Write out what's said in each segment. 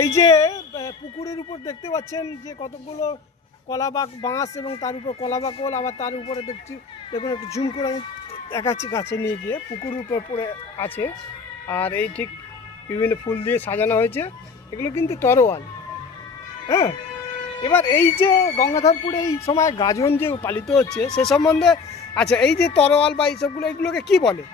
এই যে পুকুরের উপর দেখতে পাচ্ছেন যে কতগুলো কলা বাঁশ এবং তার উপর কলা বাকল, আবার তার উপরে দেখছি দেখুন একটু ঝুম করে আমি দেখাচ্ছি কাছে নিয়ে গিয়ে, পুকুরের উপর পড়ে আছে। আর এই ঠিক বিভিন্ন ফুল দিয়ে সাজানো হয়েছে, এগুলো কিন্তু তরোয়াল। হ্যাঁ, এবার এই যে গঙ্গাধরপুরে এই সময় গাজন যে পালিত হচ্ছে সে সম্বন্ধে, আচ্ছা এই যে তরোয়াল বা এইসবগুলো এগুলোকে কি বলে?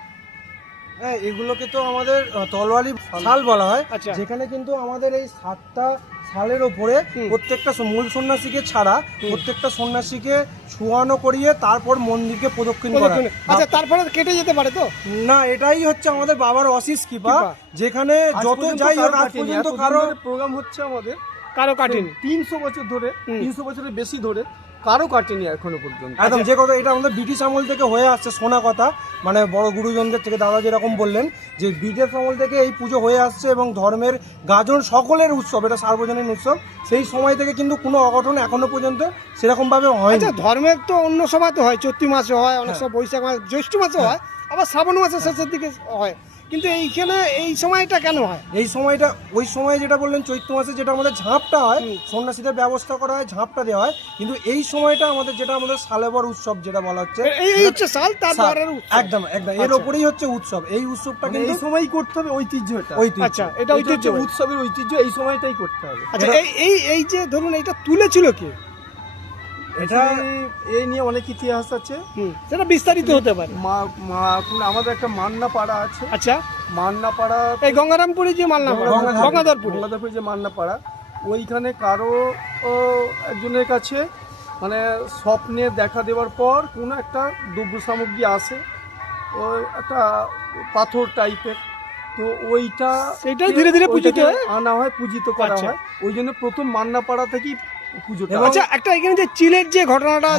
হ্যাঁ, এগুলোকে তো আমাদের তলোয়ারি শাল বলা হয়। আচ্ছা। যেখানে কিন্তু আমাদের এই 7টা শালের ওপরে প্রত্যেকটা মূল সন্ন্যাসীকে ছাড়া প্রত্যেকটা সন্ন্যাসীকে শোয়ানো করিয়ে তারপর মন্দিরকে প্রদক্ষিণ করা। আচ্ছা, তারপরে কেটে যেতে পারে তো না, এটাই হচ্ছে আমাদের বাবার অশেষ কৃপা। যেখানে যত যাই হোক আজ পর্যন্ত কারো প্রোগ্রাম হচ্ছে আমাদের কারো কাটেনি 300 বছর ধরে, 300 বছরের বেশি ধরে কারো কাটেনি এখনো পর্যন্ত। একদম যে কথা, এটা আমাদের ব্রিটিশ আমল থেকে হয়ে আসছে শোনা কথা, মানে বড় গুরুজনদের থেকে দাদা যেরকম বললেন যে ব্রিটিশ আমল থেকে এই পুজো হয়ে আসছে এবং ধর্মের গাজন সকলের উৎসব, এটা সার্বজনীন উৎসব। সেই সময় থেকে কিন্তু কোনো অঘটন এখনো পর্যন্ত সেরকম ভাবে হয়। আচ্ছা, ধর্মের তো অন্য সময় তো হয়, চৈত্র মাসে হয়, অনেক সময় বৈশাখ মাস, জ্যৈষ্ঠ মাসে হয়, আবার শ্রাবণ মাসের শেষের দিকে হয়, কিন্তু এইখানে এই সময়টা কেন হয়? এই সময়টা ওই সময় যেটা বললেন চৈত্র মাসে যেটা আমাদের ঝাঁপটা হয়, সন্ন্যাসীদের ব্যবস্থা করা হয়, ঝাঁপটা দেওয়া হয়, কিন্তু এই সময়টা আমাদের যেটা আমাদের সালেবর উৎসব যেটা বলা হচ্ছে, এই হচ্ছে সাল, তারপরের একদম একদম এর ওপরেই হচ্ছে উৎসব। এই উৎসবটা কিন্তু এই সময়ই করতে হবে, ঐতিহ্যটা। আচ্ছা, এটা ঐতিহ্য, উৎসবের ঐতিহ্য, এই সময়টাই করতে হবে। আচ্ছা, এই যে ধরুন এটা তুলেছিল কে? এটা এই নিয়ে অনেক ইতিহাস আছে, সেটা বিস্তারিত হতে পারে। আমাদের একটা মান্না পাড়া আছে। আচ্ছা, মান্না পাড়া, এই গঙ্গারামপুরে যে মান্না পাড়া, গঙ্গাধরপুরে যে মান্না পাড়া, ওইখানে কারো একজনের কাছে মানে স্বপ্নে দেখা দেওয়ার পর কোনো একটা দ্রব্য সামগ্রী আসে, ও একটা পাথর টাইপের, তো ওইটা সেটাই ধীরে ধীরে পূজিত হয়, আনা হয়, পূজিত করা হয়। ওই জন্য প্রথম মান্না পাড়া থেকেই পুজোটা। আচ্ছা, একটা এখানে যে চিলের যে ঘটনাটা,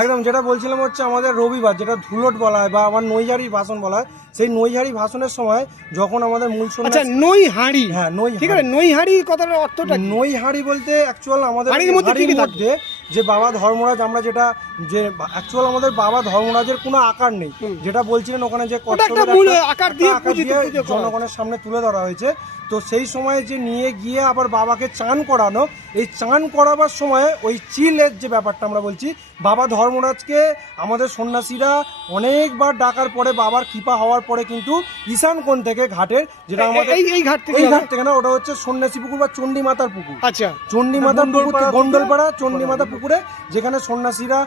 একদম যেটা বলছিলাম হচ্ছে আমাদের রবিবার যেটা ধুলট বলা হয় বা আমার নৈহারি ভাষণ বলা হয়, সেই নৈহারি ভাষণের সময় যখন আমাদের মূল সন্ন্যাসী, আচ্ছা নৈহারি, হ্যাঁ ঠিক আছে, নৈহারি কথাটার অর্থটা কি? নৈহারি বলতে অ্যাকচুয়াল আমাদের হাড়ির মধ্যে যে বাবা ধর্মরাজ, আমরা যেটা যে অ্যাকচুয়াল আমাদের বাবা ধর্মরাজের কোনো আকার নেই, যেটা বলছিলেন ওখানে যে আকার দিয়ে জনগণের সামনে তুলে ধরা হয়েছে। তো সেই সময় যে নিয়ে গিয়ে আবার বাবাকে চান করানো, এই চান করাবার সময় ওই চিলের যে ব্যাপারটা আমরা বলছি, বাবা ধর্মরাজকে আমাদের সন্ন্যাসীরা অনেকবার ডাকার পরে বাবার কৃপা হওয়ার পরে কিন্তু ঈশান কোণ থেকে ঘাটের, যেটা আমাদের এই ঘাট থেকে না, ওটা হচ্ছে সন্ন্যাসী পুকুর বা চণ্ডী মাতার পুকুর। আচ্ছা, চণ্ডী মাতার পুকুর, গন্ডলপাড়া চণ্ডী মাতা পুকুরে, যেখানে সন্ন্যাসীরা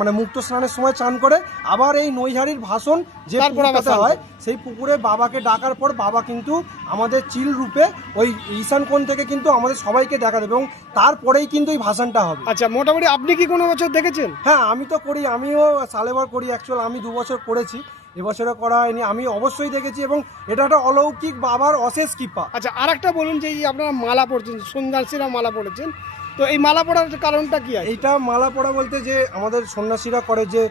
মানে মুক্ত স্নানের সময় চান করে। আবার এই নৈহারির ভাষণ যে পুকুরটাতে হয়, সেই পুকুরে বাবাকে ডাকার পর বাবা কিন্তু আমাদের চিল রূপে ওই ঈশান কোণ থেকে কিন্তু আমাদের সবাইকে দেখা দেবে এবং তারপরেই কিন্তু এই ভাষণটা হবে। আচ্ছা, মোটামুটি আপনি কি কোনো বছর দেখেছেন? হ্যাঁ, আমি তো করি, আমিও সালেবার করি। অ্যাকচুয়াল আমি 2 বছর করেছি, এবছরে করা হয়নি। আমি অবশ্যই দেখেছি এবং এটা একটা অলৌকিক বাবার অশেষ কৃপা। আচ্ছা, আর একটা বলুন যে এই আপনারা মালা পড়ছেন, সন্ন্যাসীরা মালা পড়েছেন, তো এই মালা পড়ার কারণটা কি? এইটা মালা পড়া বলতে যে আমাদের সন্ন্যাসীরা করে যে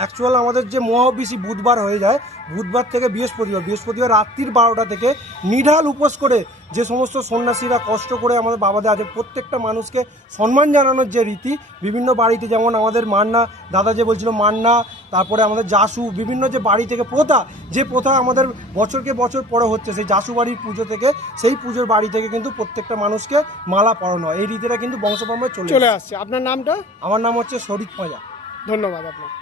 অ্যাকচুয়াল আমাদের যে মহাবিষি বুধবার হয়ে যায়, বুধবার থেকে বৃহস্পতিবার রাত্রির 12টা থেকে নিঢাল উপোস করে যে সমস্ত সন্ন্যাসীরা কষ্ট করে আমাদের বাবাদের আছে প্রত্যেকটা মানুষকে সম্মান জানানোর যে রীতি, বিভিন্ন বাড়িতে যেমন আমাদের মান্না দাদা যে বলছিল মান্না, তারপরে আমাদের জাসু, বিভিন্ন যে বাড়ি থেকে প্রথা আমাদের বছরকে বছর পরে হচ্ছে, সেই জাসু বাড়ির পুজো থেকে, সেই পুজোর বাড়ি থেকে কিন্তু প্রত্যেকটা মানুষকে মালা পরানো হয়। এই রীতিটা কিন্তু বংশপরম্পরায় চলে আসছে। আপনার নামটা? আমার নাম হচ্ছে শরীফ পাঁজা। ধন্যবাদ আপনাকে।